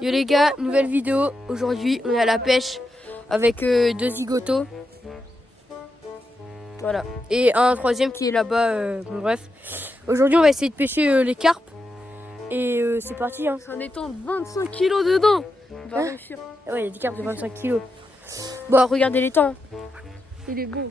Yo les gars, nouvelle vidéo. Aujourd'hui, on est à la pêche avec deux zigotos. Voilà. Et un troisième qui est là-bas. Bon, bref. Aujourd'hui, on va essayer de pêcher les carpes. Et c'est parti. Hein. C'est un étang de 25 kilos dedans. On va réussir. Ah ouais, il y a des carpes de 25 kilos. Bon, regardez l'étang. Il est beau.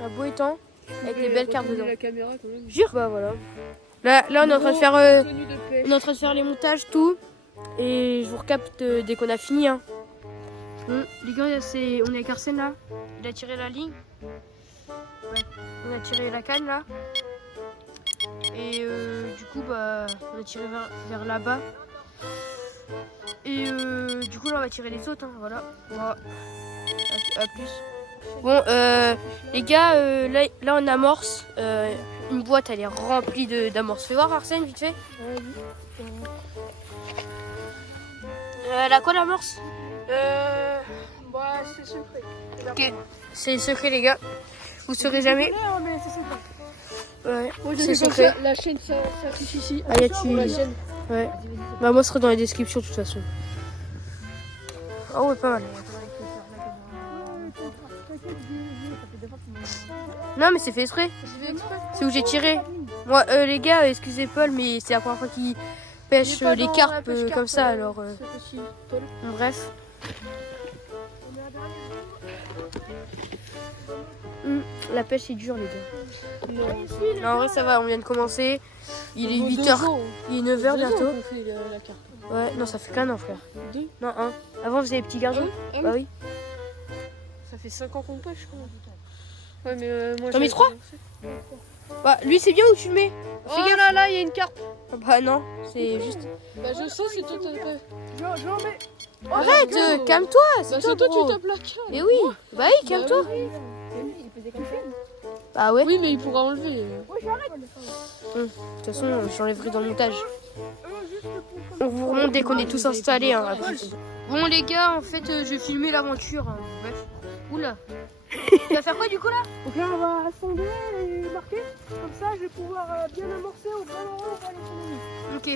Un beau étang avec des belles carpes dedans. La caméra quand même. Jure. Bah voilà. Là, on est en train de faire, Tenue de pêche. on est en train de faire les montages, tout. Et je vous recapte dès qu'on a fini. Hein. Bon, les gars, on est avec Arsène là. Il a tiré la ligne. Ouais. On a tiré la canne là. Et du coup, bah, on a tiré vers là-bas. Et du coup, là, on va tirer les autres. Hein, voilà. Voilà. À plus. Bon, les gars, là, on amorce. Une boîte, elle est remplie d'amorces. Fais voir, Arsène, vite fait. Elle a quoi l'amorce? Bah, c'est secret. Ok, c'est secret, les gars. Vous saurez jamais. Mais c'est secret. Ouais, Moi, c'est secret. La chaîne s'affiche ici. Ah, y a-tu- La chaîne. Ouais. Bah, moi, ce sera dans les descriptions, de toute façon. Oh, ouais, pas mal. Non, mais c'est fait exprès. C'est où j'ai tiré. Moi, les gars, excusez Paul, mais c'est la première fois qu'il pêche les carpes comme ça, alors. Bref. La pêche, c'est dur, les gars. Non, en vrai, ça va, on vient de commencer. Il est 8h. Il est 9h bientôt. La carte. Ouais, non, ça fait qu'un an, frère. 2. Non, un. Avant, vous avez les petits garçons. Bah oui. Ça fait 5 ans qu'on pêche, je crois. Ouais, mais moi. T'en mets 3? Bah, lui, c'est bien où tu le mets. Oh là, il y a une carpe. Bah, non, c'est juste. Bah, je sais, c'est toi, t'as pas. J'en mets. Arrête, calme-toi. Bah, toi, c'est toi, gros. tu tapes la canne. Eh oui, bah oui, calme-toi. Bah ouais. Oui, mais il pourra enlever. De toute façon, j'enlèverai dans le montage. On vous remonte dès qu'on est tous installés. Hein, à plus. Bon, les gars, en fait, je vais filmer l'aventure. Hein. Bref. Oula. Tu vas faire quoi du coup là? Donc là, on va assembler et marquer. Comme ça, je vais pouvoir bien amorcer au bon endroit où on va aller sur le lit. Ok.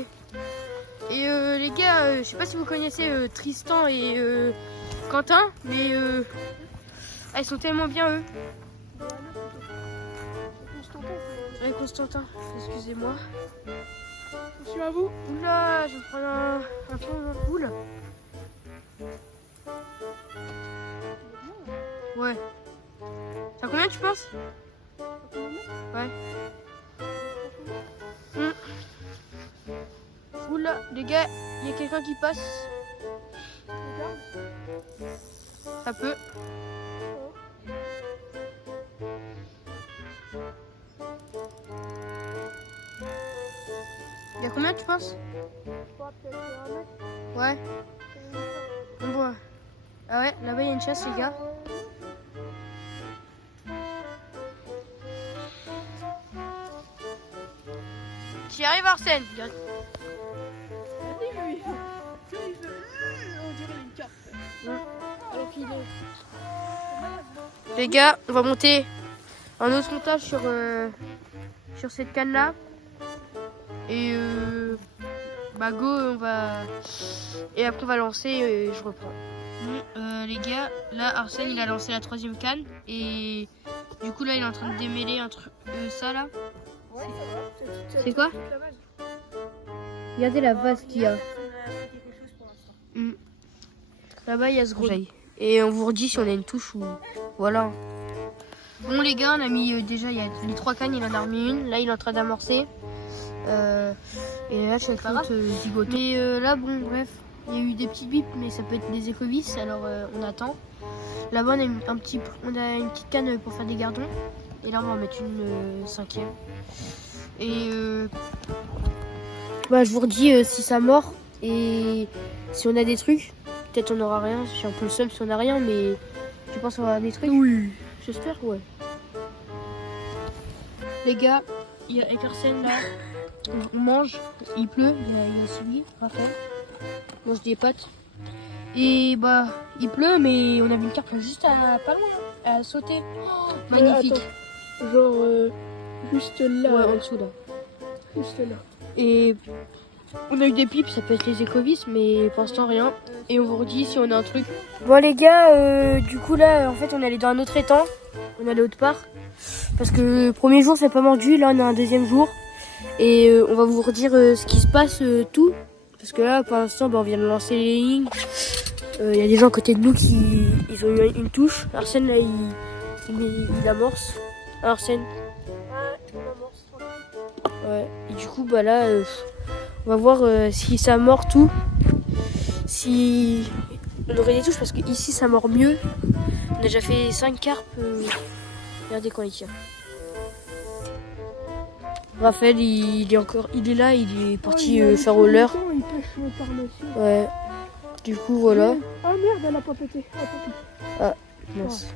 Et les gars, je sais pas si vous connaissez Tristan et Quentin, mais ils sont tellement bien eux. Ouais, Constantin, excusez-moi. Je suis à vous. Oula, je vais prendre un peu cool. Ouais. Ça combien tu penses? Ouais. Oula, les gars, il y a quelqu'un qui passe. Ça peut. Il y a combien tu penses? Ouais. On voit. Ah ouais, là-bas il y a une chasse, les gars. J'y arrive, Arsène. Les gars, on va monter un autre montage sur cette canne là. Et bah go, on va. Et après on va lancer et je reprends. Bon, les gars, là Arsène il a lancé la troisième canne. Et du coup là il est en train de démêler un truc. Ça là. C'est quoi? Regardez la vase qu'il y a. Là-bas il y a ce gros. Et on vous redit si on a une touche ou. Voilà. Bon les gars, on a mis déjà, il y a les 3 cannes, il en a remis une. Là il est en train d'amorcer. Et là je suis avec l'autre zigoto. Mais là bon bref, il y a eu des petits bips mais ça peut être des écovisses, alors on attend. Là-bas on a une petite canne pour faire des gardons. Et là on va en mettre une 5e. Et bah je vous redis si ça mord et si on a des trucs. Peut-être on aura rien, j'ai un peu le seum si on a rien, mais je pense qu'on va avoir des trucs. Oui. J'espère, ouais. Les gars, il y a avec Arsène là, On mange, il pleut, il y a celui, Raphaël. On mange des pâtes. Et bah, il pleut, mais on a vu une carpe juste pas loin, à sauter. Oh, magnifique. Attends. Genre, juste là. Ouais, en dessous là. Juste là. Et on a eu des pipes, ça peut être les écovisses, mais pour l'instant rien. Et on vous redit si on a un truc. Bon les gars, du coup là, en fait on est allé dans un autre étang. On est allé autre part. Parce que le premier jour c'est pas mordu, là on a un deuxième jour. Et on va vous redire ce qui se passe, tout. Parce que là pour l'instant on vient de lancer les lignes. Il y a des gens à côté de nous qui ils ont eu une touche. Arsène là il amorce. Arsène. Ouais. Et du coup bah là on va voir si ça mord tout. Si on aurait des touches parce que ici ça mord mieux. On a déjà fait 5 carpes. Regardez quand il tient. Raphaël il est là, il est parti faire au leurre. Il pêche par dessus. Ouais. Du coup voilà. Ah merde, elle a pas pété. Ah mince.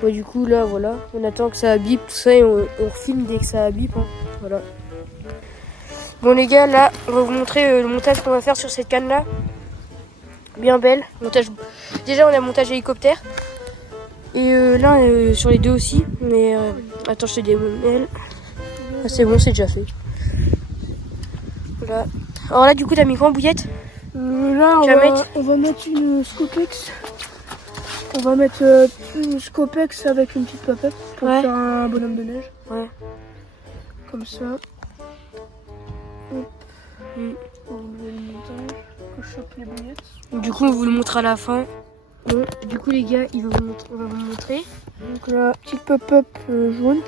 Bon du coup là voilà. On attend que ça bip tout ça et on refilme dès que ça bip. Hein. Voilà. Bon les gars, là on va vous montrer le montage qu'on va faire sur cette canne là. Bien belle. Montage. Déjà on a montage hélicoptère. Et là sur les deux aussi. Mais attends, je te démêle. Ah, c'est bon, c'est déjà fait. Voilà. Alors là du coup t'as mis quoi en bouillette? Là on va mettre une Scopex. On va mettre une Scopex avec une petite pop-up pour faire un bonhomme de neige. Ouais. Comme ça. Hop. On va enlever le montage. On chope les bouillettes. Du coup on vous le montre à la fin. Bon, du coup les gars, on va vous montrer. Donc la petite pop-up jaune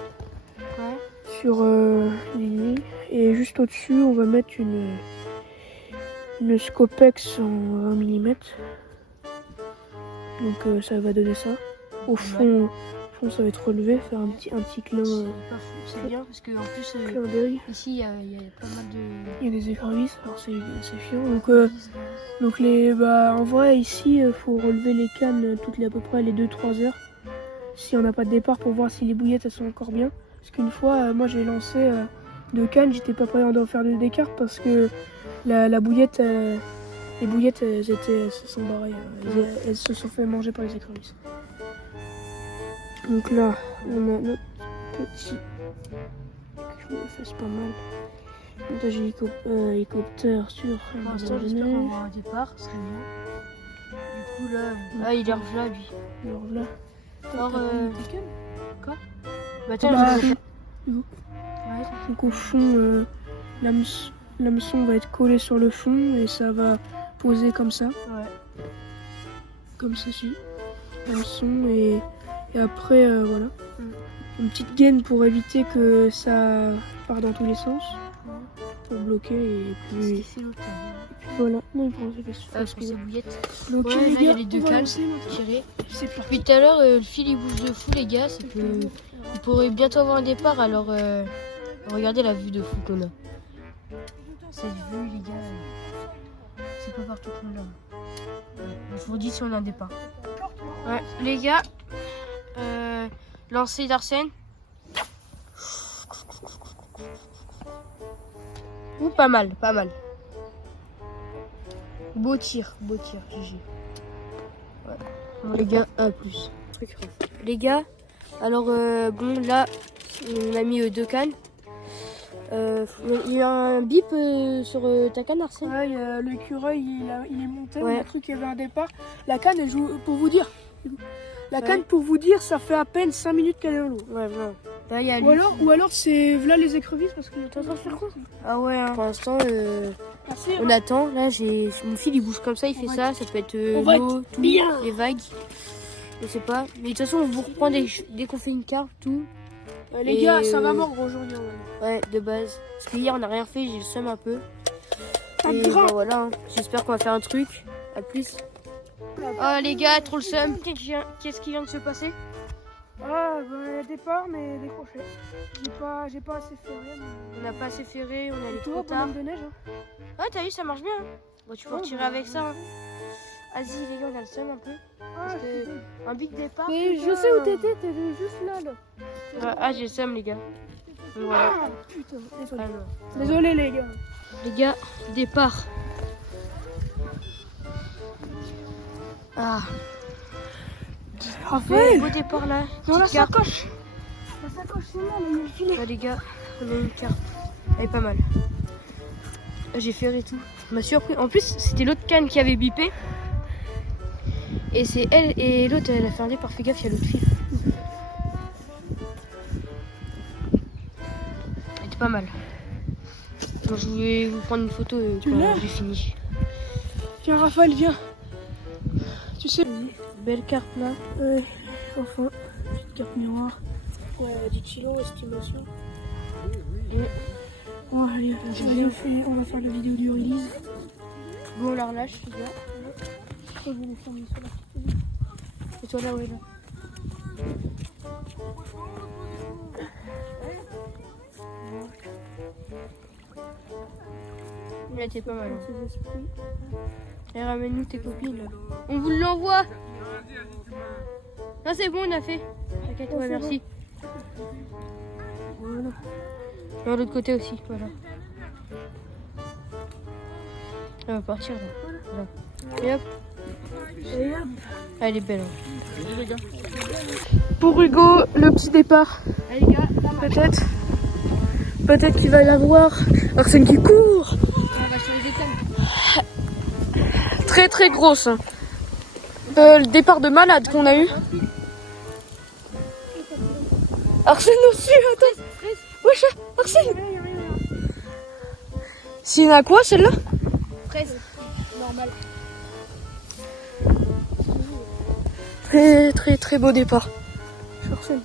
Ouais. sur les lignes. Et juste au-dessus on va mettre une Scopex en 20 mm. Donc ça va donner ça. Au fond, ça va être relevé, faire un petit clin. C'est bien parce que en plus clin d'œil. ici il y a pas mal de. Il y a des écrevisses, alors c'est chiant. Donc en vrai ici faut relever les cannes à peu près les 2-3 heures. Si on n'a pas de départ pour voir si les bouillettes elles sont encore bien. Parce qu'une fois moi j'ai lancé 2 cannes, j'étais pas prêt d'en faire 2 d'écart parce que la bouillette. Les bouillettes, elles se sont barrées, elles se sont fait manger par les écrevisses. Donc là, on a notre petit. Je me fais pas mal. Montage hélicoptère sur. Pour l'instant, j'espère qu'on va avoir un départ, ce serait bien. Du coup, là, il est là, lui. Alors là. Alors, quoi? Bah, Bah, tiens, donc au fond, l'hameçon va être collé sur le fond et ça va poser comme ça. Ouais. Comme ceci. L'hameçon et après, voilà. Une petite gaine pour éviter que ça part dans tous les sens. Pour bloquer et puis voilà. Non, ces bouillettes. Donc ouais, là, il y a les 2 cannes tirées. Depuis tout à l'heure, le fil il bouge de fou, les gars. C'est que on pourrait bientôt avoir un départ. Alors, regardez la vue de fou qu'on a. Cette vue, les gars, c'est pas partout qu'on l'a. Je vous dis si on a un départ. Ouais, les gars, lancer d'Arsène. Ouh, pas mal, pas mal. Beau tir, GG. Ouais. Bon, les gars, à plus. Les gars, alors bon là, on a mis 2 cannes. Il y a un bip sur ta canne, Arsène. Ouais, l'écureuil il est monté, ouais. On a cru qu'il y avait un départ. La canne, elle joue, pour vous dire. La canne, pour vous dire, ça fait à peine 5 minutes qu'elle est dans l'eau. Ouais, vraiment. Là, y a ou alors c'est là les écrevisses parce que t'es en train de faire quoi? Ah ouais, hein. Pour l'instant, Merci, on attend. Là, mon fil il bouge comme ça, il fait ça. Ça peut être l'eau, tout, bien. les vagues. Je sais pas. Mais de toute façon, on vous reprend dès qu'on fait une carte, tout. Les gars, ça va mordre aujourd'hui. Ouais, de base. Parce qu'hier, on n'a rien fait, j'ai le seum un peu. Et bah, voilà, hein. J'espère qu'on va faire un truc. À plus. Oh les gars, trop le seum. Qu'est-ce qui vient de se passer? Ah, départ, mais décroché. J'ai pas assez ferré. On n'a pas assez ferré, on est allé trop trop tard. de neige. Ouais, t'as vu, ça marche bien. Hein. Bon, tu peux retirer avec ça. Hein. Vas-y, les gars, on a le seum un peu. Parce que un big départ. Mais je sais où t'étais juste là. Ah, j'ai le seum, les gars. Voilà. Putain, désolé. Alors, Désolé les gars. les gars, départ. Ah, Raphaël, beau départ là. dans la Petite carte. sacoche. La sacoche, c'est là, il y a le filet. Bah, les gars, on a une carte. Elle est pas mal. J'ai ferré tout. Ça m'a surpris. En plus, c'était l'autre canne qui avait bipé. Et c'est elle et l'autre, elle a fait un départ. Fais gaffe, il y a l'autre fille. Elle était pas mal. Bon, je voulais vous prendre une photo Tu quand l'as j'ai fini. Tiens, Raphaël, viens. Tu sais. Belle carte là. Ouais, enfin, petite carte miroir. Ouais, 10 kilos, estimation. Bon, allez, on va faire la vidéo du release. Bon, on la relâche, les gars. Je vais les fermer sur la petite. Et toi là, ouais, là. Elle était pas mal. Ses esprits. Et ramène-nous tes copines. On vous l'envoie. Non, c'est bon, on a fait. T'inquiète, Oh, ouais, c'est merci. Voilà. Et de l'autre côté aussi, voilà. Elle va partir là. Voilà. Et hop. Et hop. Ah, elle est belle. Hein. Pour Hugo, le petit départ. Allez, les gars, Peut-être. Peut-être qu'il va l'avoir. Arsène qui court. on va sur les étages. Très très grosse. Le départ de malade qu'on a eu. Arsène aussi, attends. Wesh, Arsène. C'est une à quoi celle-là? 13. Normal. Très très très beau départ. Arsène.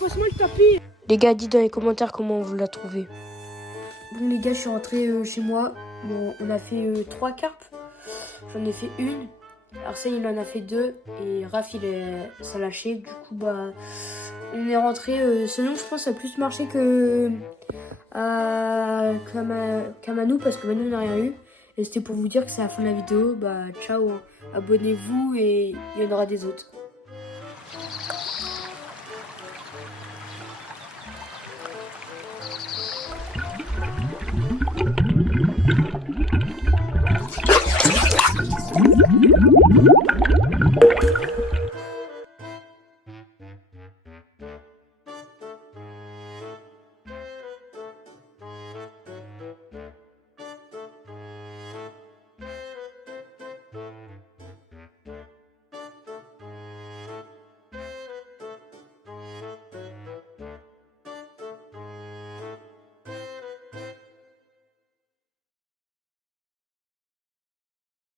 Passe-moi le tapis. Les gars, dites dans les commentaires comment vous l'a trouvé. Bon les gars, je suis rentrée chez moi. Bon, on a fait 3 carpes. J'en ai fait une. Arsène il en a fait 2. Et Raph s'est lâché. Du coup bah on est rentré. Selon je pense ça a plus marché qu'à Manu parce que Manu n'a rien eu. Et c'était pour vous dire que c'est la fin de la vidéo. Bah ciao, abonnez-vous et il y en aura des autres.